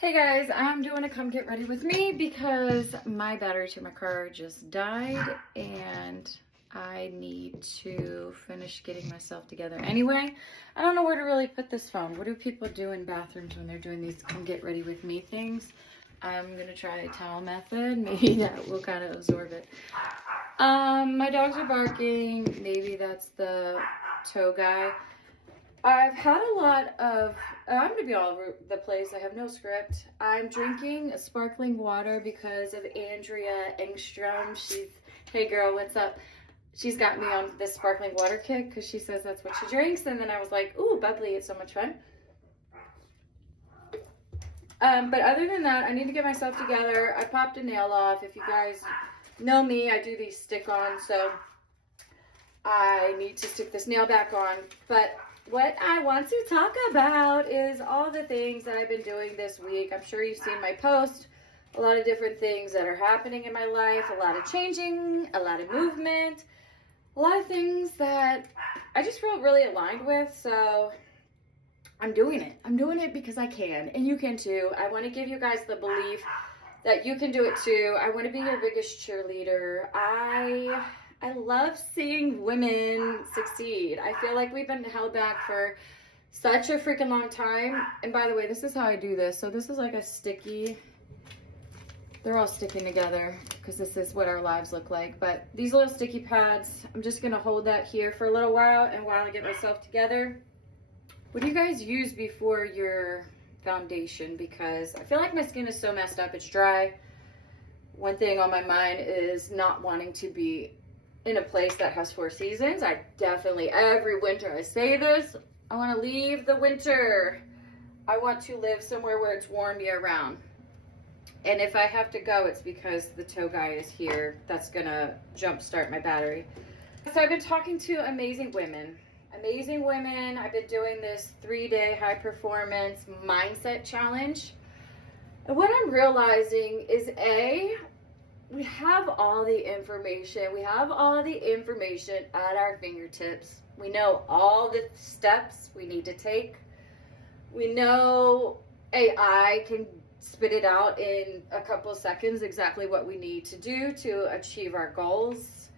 Hey guys, I'm doing a come get ready with me because my battery to my car just died and I need to finish getting myself together. Anyway, I don't know where to really put this phone. What do people do in bathrooms when they're doing these come get ready with me things? I'm gonna try a towel method. Maybe that will kind of absorb it. My dogs are barking. Maybe that's the tow guy. I've had a lot of, I'm going to be all over the place. I have no script. I'm drinking sparkling water because of Andrea Engstrom. Hey girl, what's up? She's got me on this sparkling water kick because she says that's what she drinks. And then I was like, ooh, bubbly, it's so much fun. But other than that, I need to get myself together. I popped a nail off. If you guys know me, I do these stick-on, so I need to stick this nail back on. But what I want to talk about is all the things that I've been doing this week. I'm sure you've seen my post. A lot of different things that are happening in my life. A lot of changing, a lot of movement, a lot of things that I just feel really aligned with. So I'm doing it. I'm doing it because I can, and you can too. I want to give you guys the belief that you can do it too. I want to be your biggest cheerleader. I love seeing women succeed. I feel like we've been held back for such a freaking long time. And by the way, this is how I do this. So this is like a sticky, they're all sticking together because this is what our lives look like. But these little sticky pads, I'm just gonna hold that here for a little while and while I get myself together. What do you guys use before your foundation? Because I feel like my skin is so messed up, it's dry. One thing on my mind is not wanting to be in a place that has 4 seasons. I definitely, every winter I say this, I want to leave the winter. I want to live somewhere where it's warm year round. And if I have to go, it's because the tow guy is here. That's gonna jumpstart my battery. So I've been talking to amazing women. Amazing women. I've been doing this 3-day high performance mindset challenge. And what I'm realizing is we have all the information. We have all the information at our fingertips. We know all the steps we need to take. We know AI can spit it out in a couple of seconds exactly what we need to do to achieve our goals.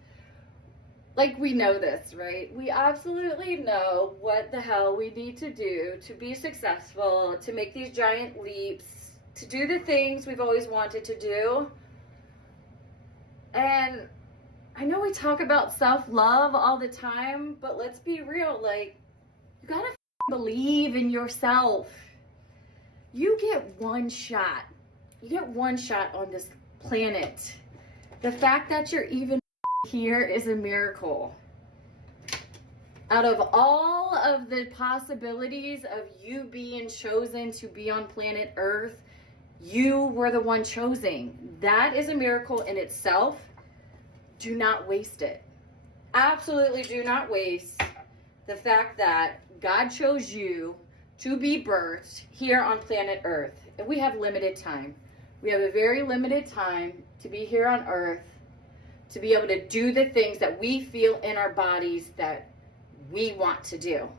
Like, we know this, right? We absolutely know what the hell we need to do to be successful, to make these giant leaps, to do the things we've always wanted to do. And I know we talk about self-love all the time, but let's be real. Like, you gotta believe in yourself. You get one shot. You get one shot on this planet. The fact that you're even here is a miracle. Out of all of the possibilities of you being chosen to be on planet Earth, you were the one chosen. That is a miracle in itself. Do not waste it. Absolutely do not waste the fact that God chose you to be birthed here on planet Earth. And we have limited time. We have a very limited time to be here on Earth, to be able to do the things that we feel in our bodies that we want to do.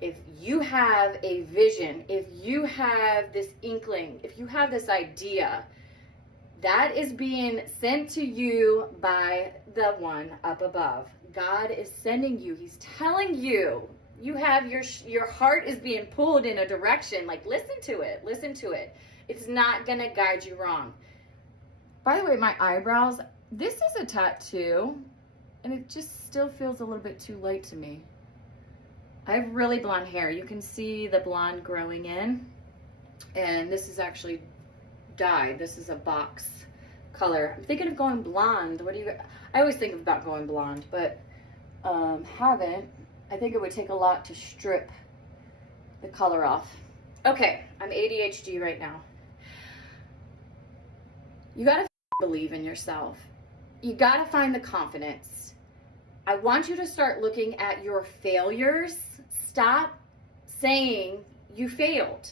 If you have a vision, if you have this inkling, if you have this idea, that is being sent to you by the one up above. God is sending you. He's telling you. You have your heart is being pulled in a direction. Like, listen to it. Listen to it. It's not going to guide you wrong. By the way, my eyebrows, this is a tattoo, and it just still feels a little bit too light to me. I have really blonde hair. You can see the blonde growing in. And this is actually dyed. This is a box color. I'm thinking of going blonde. I always think about going blonde, but haven't. I think it would take a lot to strip the color off. Okay, I'm ADHD right now. You gotta believe in yourself. You gotta find the confidence. I want you to start looking at your failures. Stop saying you failed.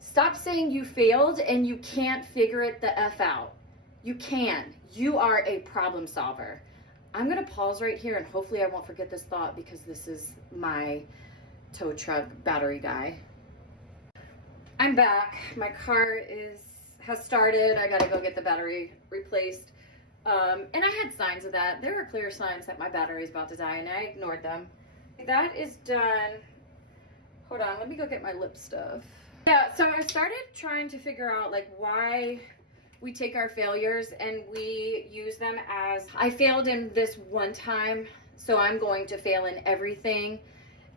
Stop saying you failed and you can't figure it the F out. You can. You are a problem solver. I'm going to pause right here and hopefully I won't forget this thought because this is my tow truck battery guy. I'm back. My car has started. I gotta go get the battery replaced. And I had signs of that. There were clear signs that my battery is about to die, and I ignored them. That is done. Hold on, let me go get my lip stuff. Yeah, so I started trying to figure out like why we take our failures and we use them as, I failed in this one time, so I'm going to fail in everything.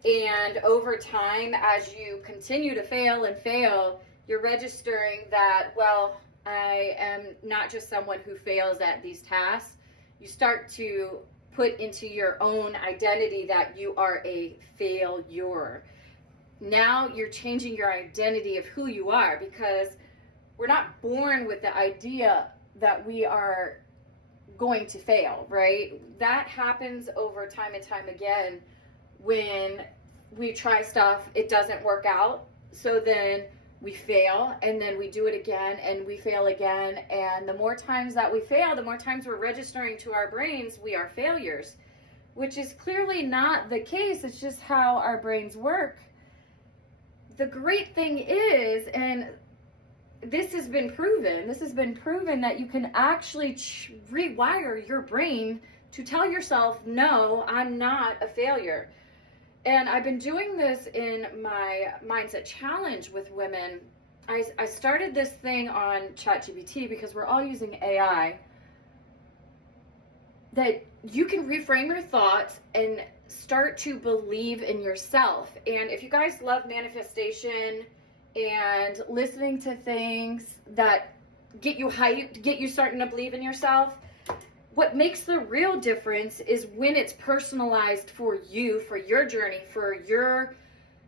And over time, as you continue to fail and fail, you're registering that, well, I am not just someone who fails at these tasks. You start to put into your own identity that you are a failure. Now you're changing your identity of who you are, because we're not born with the idea that we are going to fail, right? That happens over time and time again. When we try stuff, it doesn't work out. So then we fail, and then we do it again, and we fail again. And the more times that we fail, the more times we're registering to our brains we are failures, which is clearly not the case. It's just how our brains work. The great thing is, and this has been proven that you can actually rewire your brain to tell yourself, no, I'm not a failure. And I've been doing this in my mindset challenge with women. I started this thing on ChatGPT because we're all using AI, that you can reframe your thoughts and start to believe in yourself. And if you guys love manifestation and listening to things that get you hyped, get you starting to believe in yourself, what makes the real difference is when it's personalized for you, for your journey, for your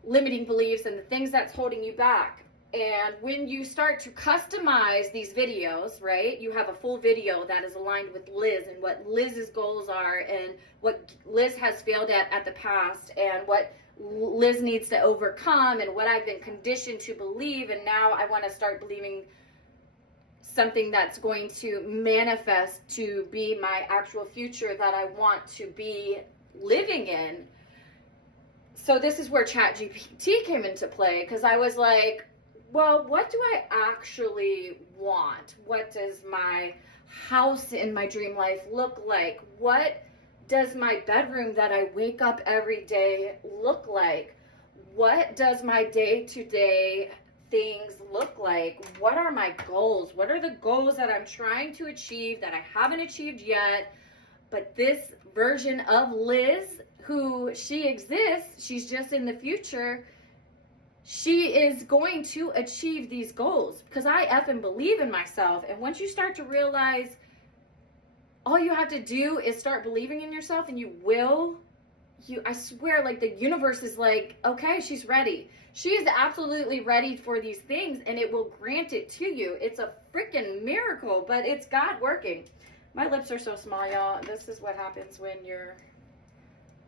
limiting beliefs and the things that's holding you back. And when you start to customize these videos, right, you have a full video that is aligned with Liz and what Liz's goals are and what Liz has failed at the past and what Liz needs to overcome and what I've been conditioned to believe. And now I want to start believing something that's going to manifest to be my actual future that I want to be living in. So this is where ChatGPT came into play, because I was like, well, what do I actually want? What does my house in my dream life look like? What does my bedroom that I wake up every day look like? What does my day-to-day things look like? What are my goals? What are the goals that I'm trying to achieve that I haven't achieved yet? But this version of Liz, who she exists, she's just in the future, she is going to achieve these goals because I effing believe in myself. And once you start to realize all you have to do is start believing in yourself, and you will, I swear, like the universe is like, okay, she's ready. She is absolutely ready for these things, and it will grant it to you. It's a freaking miracle, but it's God working. My lips are so small, y'all. This is what happens when you're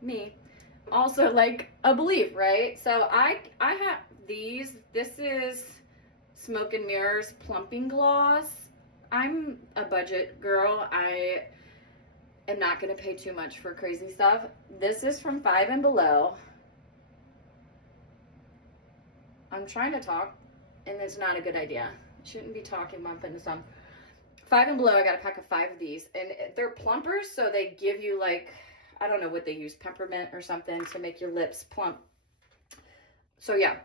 me. Also, like a belief, right? So I have these. This is Smoke and Mirrors Plumping Gloss. I'm a budget girl. I am not going to pay too much for crazy stuff. This is from Five and Below. I'm trying to talk, and it's not a good idea. Shouldn't be talking while I'm putting this on. Five and Below, I got a pack of 5 of these, and they're plumpers, so they give you like, I don't know what they use, peppermint or something to make your lips plump. So yeah,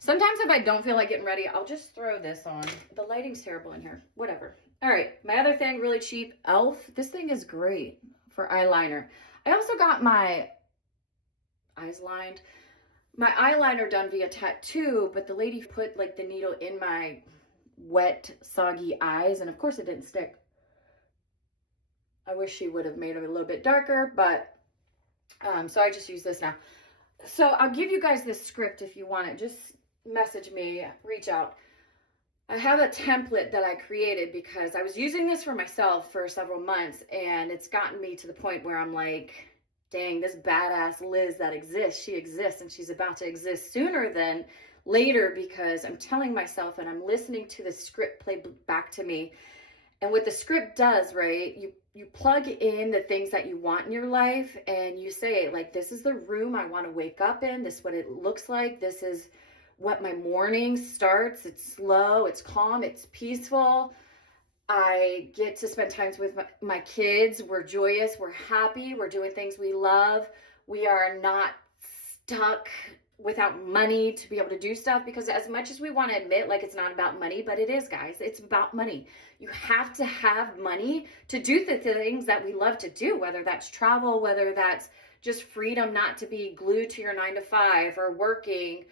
sometimes if I don't feel like getting ready, I'll just throw this on. The lighting's terrible in here, whatever. All right, my other thing, really cheap, e.l.f. This thing is great for eyeliner. I also got my eyes lined. My eyeliner done via tattoo, but the lady put like the needle in my wet, soggy eyes, and of course it didn't stick. I wish she would have made them a little bit darker, but so I just use this now. So I'll give you guys this script if you want it. Just message me, reach out. I have a template that I created because I was using this for myself for several months, and it's gotten me to the point where I'm like, dang, this badass Liz that exists, she exists, and she's about to exist sooner than later, because I'm telling myself and I'm listening to the script play back to me. And what the script does, right, you plug in the things that you want in your life, and you say, like, this is the room I want to wake up in, this is what it looks like, this is what my morning starts. It's slow, it's calm, it's peaceful. I get to spend time with my kids. We're joyous, we're happy, we're doing things we love. We are not stuck without money to be able to do stuff, because as much as we want to admit like it's not about money, but it is, guys. It's about money. You have to have money to do the things that we love to do, whether that's travel, whether that's just freedom not to be glued to your 9 to 5 or working.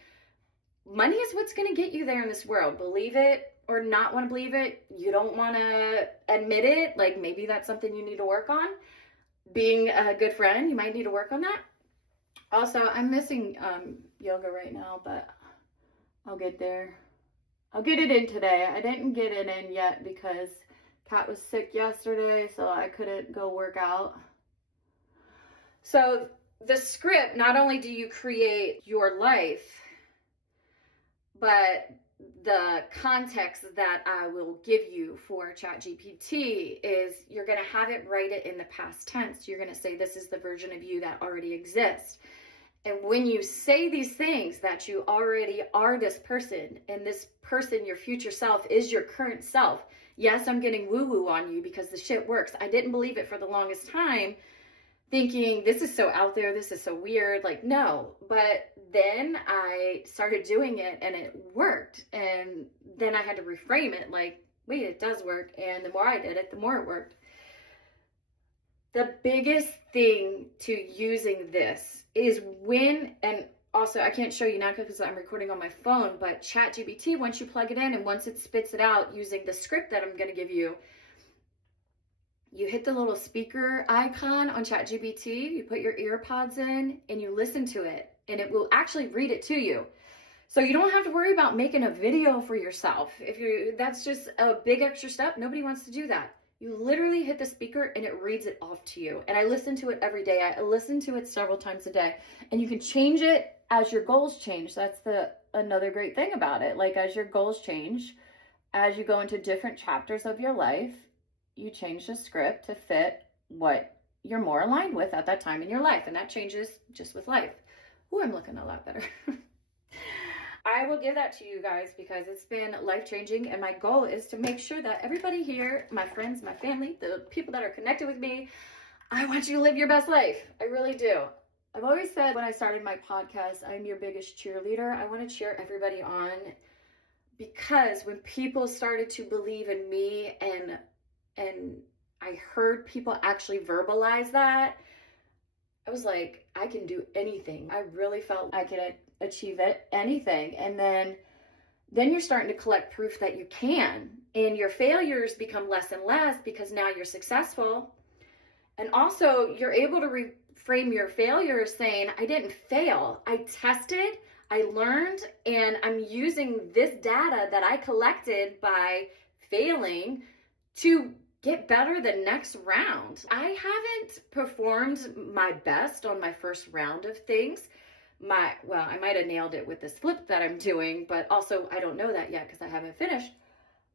Money is what's going to get you there in this world. Believe it or not want to believe it. You don't want to admit it. Like, maybe that's something you need to work on. Being a good friend, you might need to work on that. Also, I'm missing yoga right now, but I'll get there. I'll get it in today. I didn't get it in yet because Kat was sick yesterday, so I couldn't go work out. So the script, not only do you create your life, but the context that I will give you for ChatGPT is you're going to have it write it in the past tense. You're going to say, this is the version of you that already exists. And when you say these things that you already are this person, and this person, your future self, is your current self. Yes, I'm getting woo-woo on you because the shit works. I didn't believe it for the longest time, thinking this is so out there, this is so weird. Like, no. But then I started doing it and it worked. And then I had to reframe it like, wait, it does work. And the more I did it, the more it worked. The biggest thing to using this is when, and also I can't show you now because I'm recording on my phone, but ChatGPT, once you plug it in and once it spits it out using the script that I'm going to give you, you hit the little speaker icon on ChatGPT, you put your ear pods in and you listen to it, and it will actually read it to you. So you don't have to worry about making a video for yourself. That's just a big extra step. Nobody wants to do that. You literally hit the speaker and it reads it off to you. And I listen to it every day. I listen to it several times a day. And you can change it as your goals change. That's another great thing about it. Like, as your goals change, as you go into different chapters of your life, you change the script to fit what you're more aligned with at that time in your life. And that changes just with life. Ooh, I'm looking a lot better. I will give that to you guys because it's been life-changing, and my goal is to make sure that everybody here, my friends, my family, the people that are connected with me, I want you to live your best life. I really do. I've always said when I started my podcast, I'm your biggest cheerleader. I want to cheer everybody on, because when people started to believe in me and I heard people actually verbalize that, I was like, I can do anything. I really felt I could achieve anything. And then you're starting to collect proof that you can, and your failures become less and less because now you're successful. And also you're able to reframe your failures saying, I didn't fail. I tested, I learned, and I'm using this data that I collected by failing to get better the next round. I haven't performed my best on my first round of things. I might have nailed it with this flip that I'm doing, but also I don't know that yet because I haven't finished.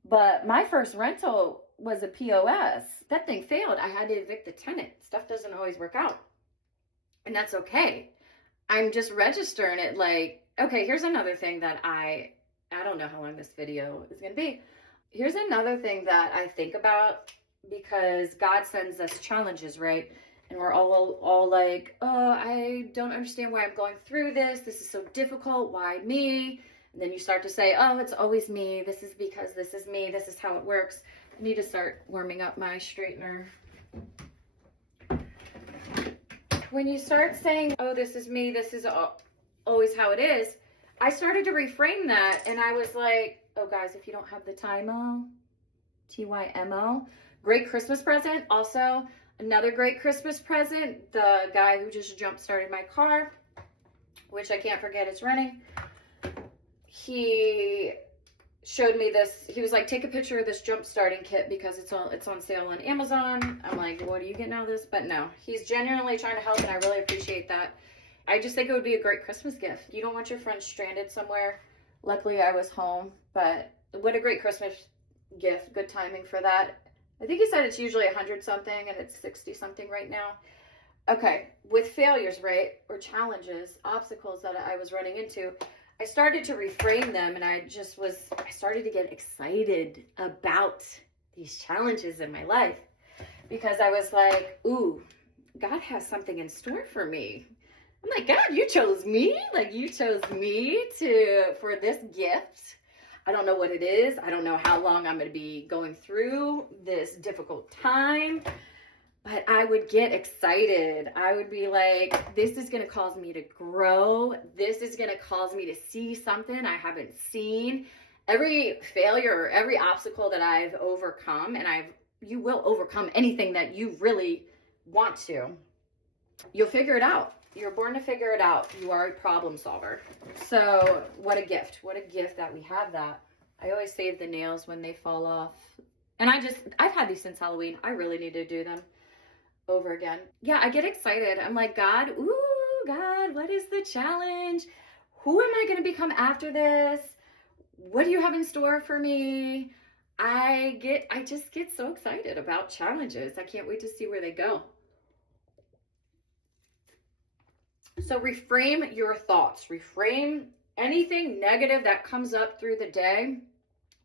But my first rental was a POS. That thing failed. I had to evict the tenant. Stuff doesn't always work out. And that's okay. I'm just registering it like, okay, here's another thing that I don't know how long this video is going to be. Here's another thing that I think about, because God sends us challenges, right? And we're all like, oh, I don't understand why I'm going through this. This is so difficult. Why me? And then you start to say, oh, it's always me. This is because this is me. This is how it works. I need to start warming up my straightener. When you start saying, oh, this is me, this is always how it is, I started to reframe that. And I was like, oh, guys, if you don't have the Tymo, Tymo, great Christmas present. Also, another great Christmas present, the guy who just jump-started my car, which I can't forget is running. He showed me this. He was like, take a picture of this jump-starting kit because it's on sale on Amazon. I'm like, what are you getting out of this? But no, he's genuinely trying to help, and I really appreciate that. I just think it would be a great Christmas gift. You don't want your friend stranded somewhere. Luckily, I was home, but what a great Christmas gift. Good timing for that. I think he said it's usually 100 something and it's 60 something right now. Okay, with failures, right, or challenges, obstacles that I was running into, I started to reframe them, and I started to get excited about these challenges in my life, because I was like, ooh, God has something in store for me. I'm like, God, you chose me? Like, you chose me for this gift. I don't know what it is. I don't know how long I'm going to be going through this difficult time, but I would get excited. I would be like, this is going to cause me to grow. This is going to cause me to see something I haven't seen. Every failure or every obstacle that I've overcome, and you will overcome anything that you really want to, you'll figure it out. You're born to figure it out. You are a problem solver. So what a gift. What a gift that we have that. I always save the nails when they fall off. And I've had these since Halloween. I really need to do them over again. Yeah, I get excited. I'm like, God, what is the challenge? Who am I going to become after this? What do you have in store for me? I just get so excited about challenges. I can't wait to see where they go. So reframe your thoughts. Reframe anything negative that comes up through the day.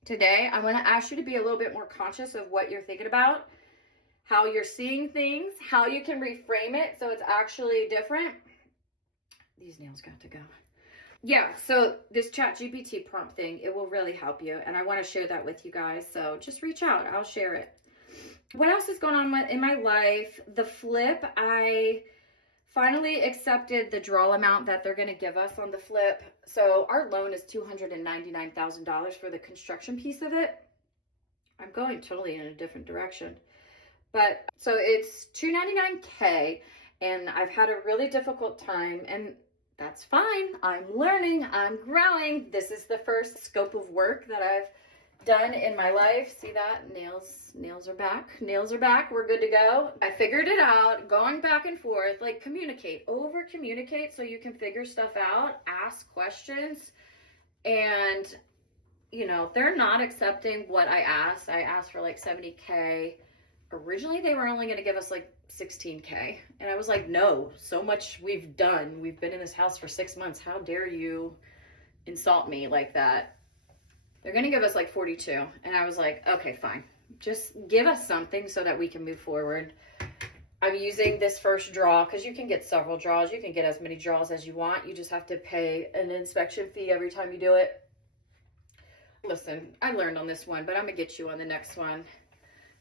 Today, I want to ask you to be a little bit more conscious of what you're thinking about, how you're seeing things, how you can reframe it so it's actually different. These nails got to go. Yeah, so this ChatGPT prompt thing, it will really help you. And I want to share that with you guys. So just reach out. I'll share it. What else is going on in my life? The flip, I finally accepted the draw amount that they're going to give us on the flip. So our loan is $299,000 for the construction piece of it. I'm going totally in a different direction. But so it's $299K, and I've had a really difficult time, and that's fine. I'm learning, I'm growing. This is the first scope of work that I've done in my life. See that? Nails are back. Nails are back. We're good to go. I figured it out. Going back and forth, like communicate, over communicate so you can figure stuff out, ask questions. And, you know, they're not accepting what I asked. I asked for like $70K. Originally, they were only going to give us like $16K. And I was like, no, so much we've done. We've been in this house for 6 months. How dare you insult me like that? They're going to give us like 42. And I was like, okay, fine. Just give us something so that we can move forward. I'm using this first draw because you can get several draws. You can get as many draws as you want. You just have to pay an inspection fee every time you do it. Listen, I learned on this one, but I'm going to get you on the next one.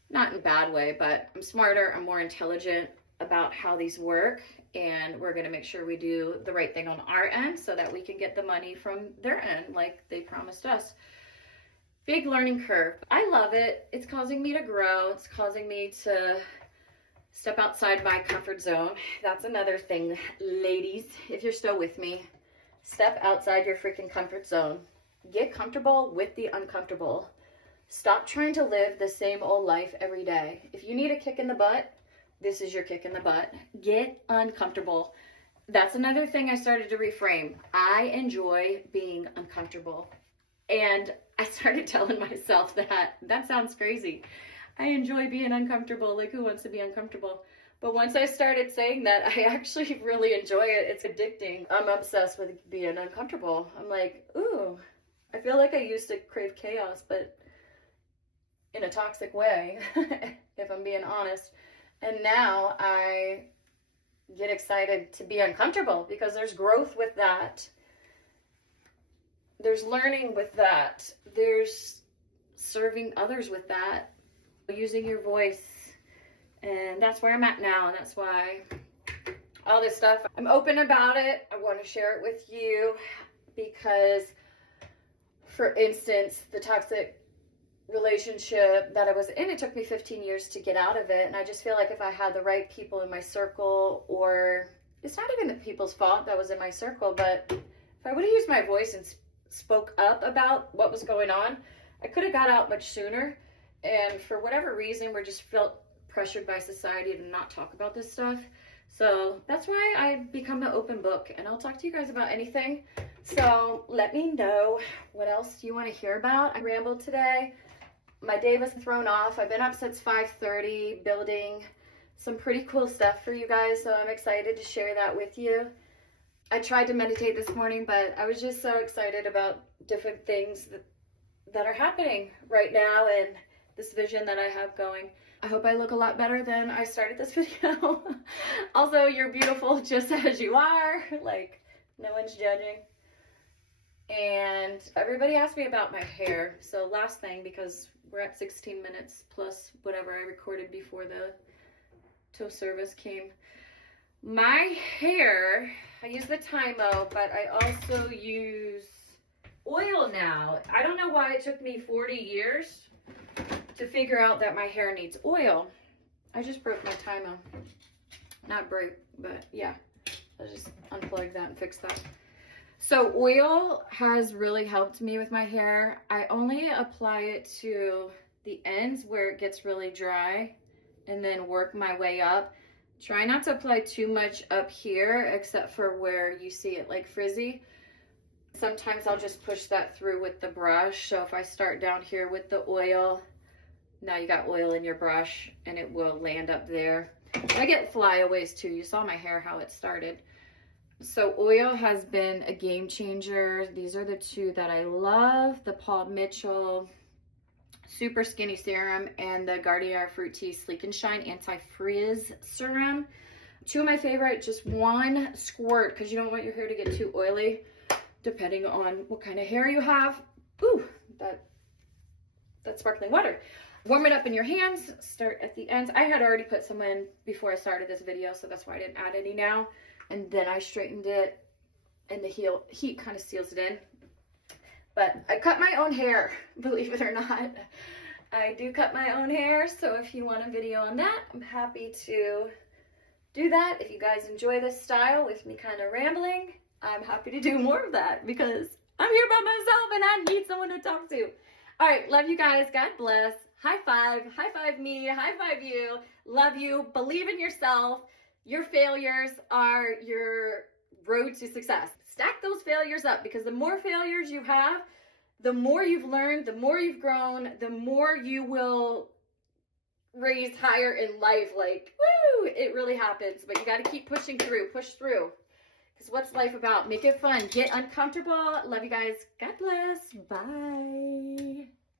Not in a bad way, but I'm smarter. I'm more intelligent about how these work. And we're going to make sure we do the right thing on our end so that we can get the money from their end like they promised us. Big learning curve. I love it. It's causing me to grow. It's causing me to step outside my comfort zone. That's another thing, ladies, if you're still with me. Step outside your freaking comfort zone. Get comfortable with the uncomfortable. Stop trying to live the same old life every day. If you need a kick in the butt, this is your kick in the butt. Get uncomfortable. That's another thing I started to reframe. I enjoy being uncomfortable. And I started telling myself that sounds crazy. I enjoy being uncomfortable. Like, who wants to be uncomfortable? But once I started saying that, I actually really enjoy it. It's addicting. I'm obsessed with being uncomfortable. I'm like, ooh, I feel like I used to crave chaos, but in a toxic way, if I'm being honest. And now I get excited to be uncomfortable because there's growth with that. There's learning with that. There's serving others with that. Using your voice. And that's where I'm at now. And that's why all this stuff, I'm open about it. I want to share it with you because, for instance, the toxic relationship that I was in, it took me 15 years to get out of it. And I just feel like if I had the right people in my circle, or it's not even the people's fault that was in my circle, but if I would have used my voice and spoke up about what was going on, I could have got out much sooner. And for whatever reason, we're just felt pressured by society to not talk about this stuff. So that's why I become an open book, and I'll talk to you guys about anything. So let me know what else you want to hear about. I rambled today. My day was thrown off. I've been up since 5:30 building some pretty cool stuff for you guys, so I'm excited to share that with you. I tried to meditate this morning, but I was just so excited about different things that are happening right now and this vision that I have going. I hope I look a lot better than I started this video. Also, you're beautiful just as you are. Like, no one's judging. And everybody asked me about my hair. So last thing, because we're at 16 minutes plus whatever I recorded before the toast service came. My hair, I use the Tymo, but I also use oil now. I don't know why it took me 40 years to figure out that my hair needs oil. I just broke my Tymo. Not break, but yeah. I'll just unplug that and fix that. So oil has really helped me with my hair. I only apply it to the ends where it gets really dry and then work my way up. Try not to apply too much up here except for where you see it like frizzy. Sometimes I'll just push that through with the brush. So if I start down here with the oil, now you got oil in your brush and it will land up there. I get flyaways too. You saw my hair, how it started. So oil has been a game changer. These are the two that I love. The Paul Mitchell Super Skinny Serum and the Garnier Fructis Sleek and Shine Anti-Frizz Serum. Two of my favorite, just one squirt because you don't want your hair to get too oily depending on what kind of hair you have. Ooh, that sparkling water. Warm it up in your hands, start at the ends. I had already put some in before I started this video, so that's why I didn't add any now. And then I straightened it, and the heat kind of seals it in. But I cut my own hair, believe it or not. I do cut my own hair, so if you want a video on that, I'm happy to do that. If you guys enjoy this style with me kind of rambling, I'm happy to do more of that because I'm here by myself and I need someone to talk to. All right, love you guys. God bless. High five me, high five you. Love you. Believe in yourself. Your failures are your road to success. Stack those failures up because the more failures you have, the more you've learned, the more you've grown, the more you will raise higher in life. Like, woo, it really happens. But you got to keep pushing through, push through. Because what's life about? Make it fun. Get uncomfortable. Love you guys. God bless. Bye.